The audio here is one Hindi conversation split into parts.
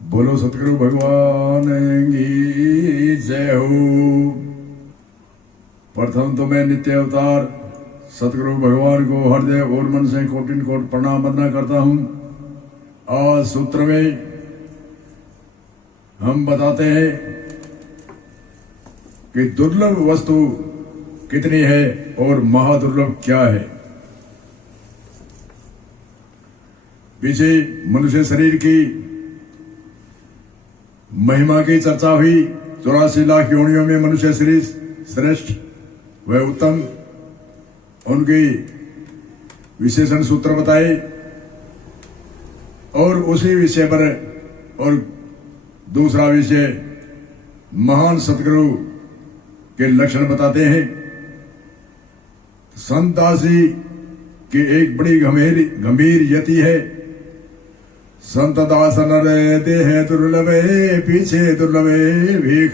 बोलो सतगुरु भगवान की जय हो। प्रथम तो मैं नित्य अवतार सतगुरु भगवान को हृदय और मन से कोटिन कोट प्रणाम वंदना करता हूं। आज सूत्र में हम बताते हैं कि दुर्लभ वस्तु कितनी है और महादुर्लभ क्या है। पीछे मनुष्य शरीर की महिमा की चर्चा हुई। 84 लाख योनियों में मनुष्य शरीर श्रेष्ठ व उत्तम, उनकी विशेषण सूत्र बताए और उसी विषय पर और दूसरा विषय महान सतगुरु के लक्षण बताते हैं। संत दास जी की एक बड़ी गंभीर यति है। संत दास नर देह दुर्लभे पीछे दुर्लभे भीख,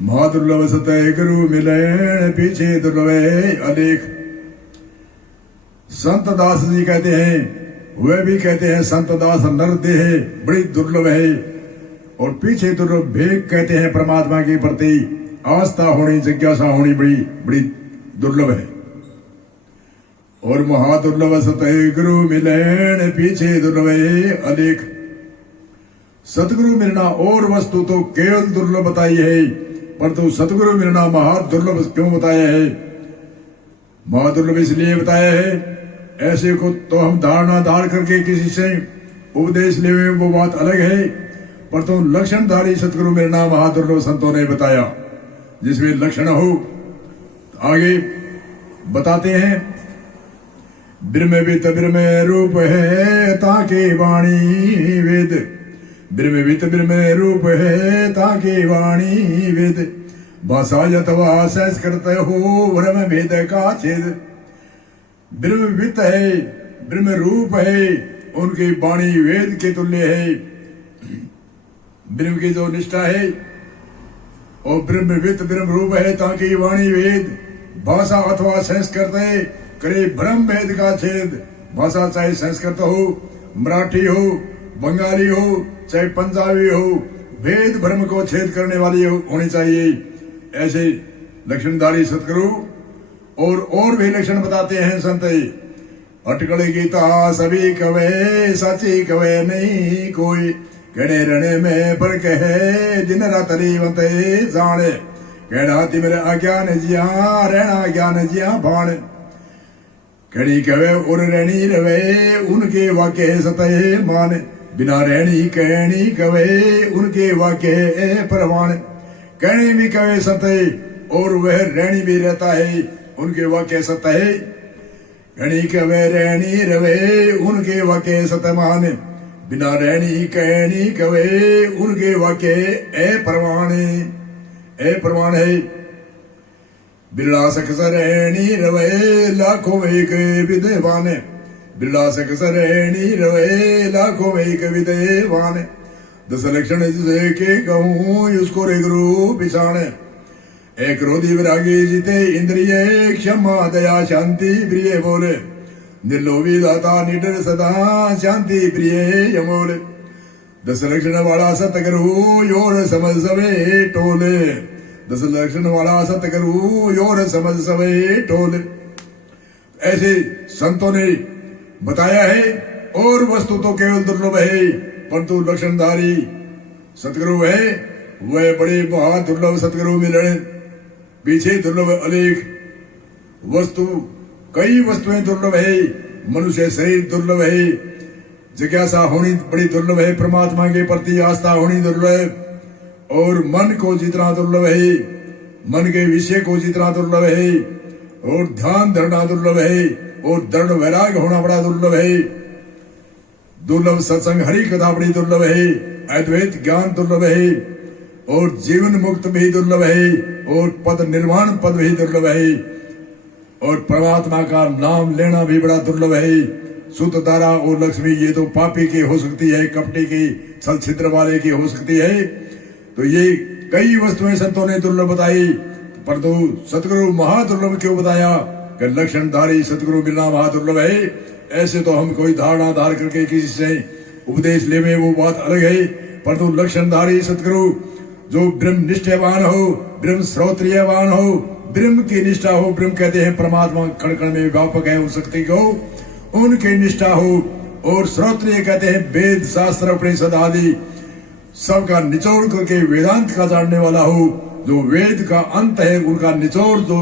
महादुर्लभ सतय गुरु मिलन पीछे दुर्लभे अलेख। संत दास जी कहते हैं, वे भी कहते हैं संत दास नर देह बड़ी दुर्लभ है और पीछे दुर्लभ भेक कहते हैं परमात्मा के प्रति आस्था होनी, जिज्ञासा होनी बड़ी बड़ी दुर्लभ है। और महादुर्लभ सतय गुरु मिलन पीछे दुर्लभ अलेख। सतगुरु मिलना और वस्तु तो केवल दुर्लभ बताई है, परंतु सतगुरु मिलना महादुर्लभ क्यों बताया है? महादुर्लभ इसलिए बताया है, ऐसे को तो हम धारणा धार करके किसी से उपदेश ले वो बात अलग है, परंतु लक्षणधारी सतगुरु मिलना महादुर्लभ संतों ने बताया, जिसमें लक्षण हो। आगे बताते हैं, ब्रह्म वित ब्रह्म रूप है ताके वाणी वेद, ब्रह्म वित ब्रह्म रूप है ताके वाणी वेद, भाषा यथवा संस्कृत हो ब्रह्म वेद का छेद। ब्रह्म वित है, ब्रह्म रूप है, उनकी वाणी वेद के तुल्य है। ब्रह्म की जो निष्ठा है और ब्रह्म वित ब्रह्म रूप है ताकि वाणी वेद, भाषा अथवा संस्कृत है करे ब्रह्म वेद का छेद। भाषा चाहे संस्कृत हो, मराठी हो, बंगाली हो, चाहे पंजाबी हो, वेद ब्रह्म को छेद करने वाली होनी चाहिए। ऐसे लक्षणधारी सतगुरु और भी लक्षण बताते हैं संत। अटकल गीता सभी कवे सची कवे नहीं कोई, कड़े रणे में फर्क है दिन रात वंते जाने, कहना तिमरे अज्ञान जिया रहना ज्ञान जिया भाण। कड़ी कवे और रहनी रवे उनके वाक्य सतह मान, बिना रहनी कहनी कवे उनके वाक्य प्रमाण। कहनी भी कवे सतह और वह रहनी भी रहता है उनके वाक्य सतह। कहनी कवे रहनी रवे उनके वाक्य सतह मान, बिना रहनी कहनी कवे उनके वाक्य प्रमाण है। बिरला सकसरणी रवे लाखों में एक विद्वान, बिरला सकसरणी रवे लाखों में एक विद्वान। 10 लक्षण जिसे के कहूँ उसको रे गुरु पिछाण, एक क्रोधी विरागी जीते इंद्रिय, क्षमा दया शांति प्रिय बोले, निर्लोभी दाता निडर सदा शांति प्रिय यमोल। 10 लक्षण वाला सतगुरु योर समझ सवे टोले, 10 लक्षण वाला सतगुरु योर समझ सवे टोले। ऐसे संतों ने बताया है। और वस्तु तो केवल दुर्लभ है, परंतु लक्षणधारी सतगुरु है वह बड़े महादुर्लभ सतगुरु मिलन पीछे दुर्लभ अलेख। वस्तु कई वस्तुएं दुर्लभ है, मनुष्य शरीर दुर्लभ है, जिज्ञासा होनी बड़ी दुर्लभ है, परमात्मा के प्रति आस्था होनी दुर्लभ, और मन को जितना दुर्लभ है, मन के विषय को जितना दुर्लभ है, और ध्यान धरना दुर्लभ है, और दृढ़ वैराग्य होना बड़ा दुर्लभ है। दुर्लभ सत्संग हरि कथा बड़ी दुर्लभ है, अद्वैत ज्ञान दुर्लभ है, और जीवन मुक्त भी दुर्लभ है, और पद निर्माण पद भी दुर्लभ है, और परमात्मा का नाम लेना भी बड़ा दुर्लभ है। शुद्ध धारा और लक्ष्मी ये तो पापी की हो सकती है, कपटी की छल छिद्र वाले की हो सकती है। तो ये कई वस्तुएं संतों ने दुर्लभ बताई, परंतु सतगुरु महादुर्लभ क्यों बताया कि लक्षणधारी सतगुरु मिलना महादुर्लभ है। ऐसे तो हम कोई धारणा धार करके किसी से उपदेश ले में वो बात अलग है, परंतु लक्षणधारी सतगुरु जो ब्रह्म निष्ठावान हो, ब्रह्म श्रोत्रियवान हो, ब्रह्म की निष्ठा हो, ब्रह्म कहते हैं परमात्मा कण कण में व्यापक है उस शक्ति को, उनकी निष्ठा हो, और श्रोत्रिय कहते हैं वेद शास्त्र उपनिषद आदि सबका निचोड़ करके वेदांत का जानने वाला हो, जो वेद का अंत है उनका निचोड़ जो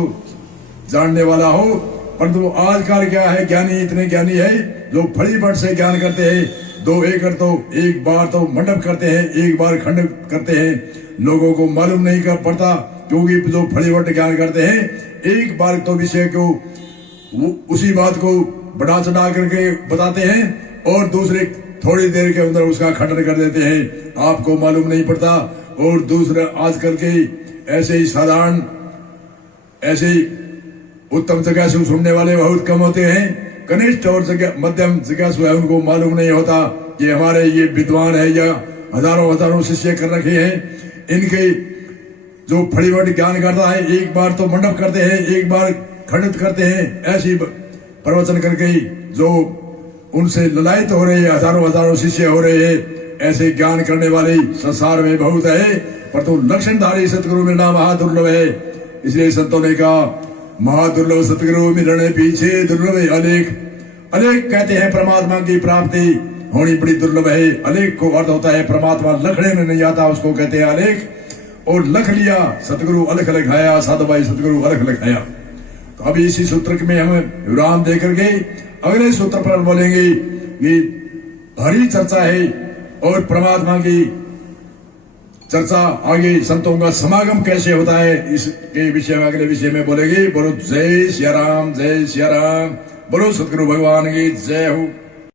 जानने वाला हो। परंतु आजकल क्या है, ज्ञानी इतने ज्ञानी है जो फली बट से ज्ञान करते हैं, 2 एकड़ तो एक बार तो मंडप करते हैं, एक बार खंड करते हैं, लोगों को मालूम नहीं कर पड़ता, क्योंकि जो फलीवट ज्ञान करते हैं एक बार तो विषय को उसी बात को बढ़ा चढ़ा करके बताते हैं और दूसरे थोड़ी देर के अंदर उसका खंडन कर देते हैं, आपको मालूम नहीं पड़ता। और दूसरा आजकल के ऐसे ही साधारण ऐसे ही उत्तम जिज्ञासु सुनने वाले बहुत कम होते हैं, कनिष्ठ और मध्यम जिज्ञासु है उनको मालूम नहीं होता कि हमारे ये विद्वान है या हजारों हजारों शिष्य कर रखे हैं, इनके जो फलीवट ज्ञान करता है एक बार तो मंडप करते हैं, एक बार खंडित करते हैं, ऐसी प्रवचन करके जो उनसे ललायत हो रहे हैं, हजारों हजारों शिष्य हो रहे हैं, ऐसे ज्ञान करने वाले संसार में बहुत है, परंतु लक्षणधारी सतगुरु मिलना महादुर्लभ है। इसलिए संतों ने कहा महादुर्लभ सतगुरु मिलने पीछे दुर्लभ है अलेख। अलेख कहते हैं परमात्मा की प्राप्ति होनी बड़ी दुर्लभ है। अलेख को अर्थ होता है परमात्मा लखने में नहीं आता, उसको कहते हैं अलेख। और लख लिया सतगुरु अलख लखाया, साधु भाई सतगुरु अलख लखाया। तो अभी इसी सूत्र में हम विराम देकर के अगले सूत्र पर बोलेंगे कि हरी चर्चा है और परमात्मा की चर्चा, आगे संतों का समागम कैसे होता है इसके विषय में अगले विषय में बोलेंगे। बोलो जय सिया राम, जय सिया राम, बोलो सतगुरु भगवान की जय हो।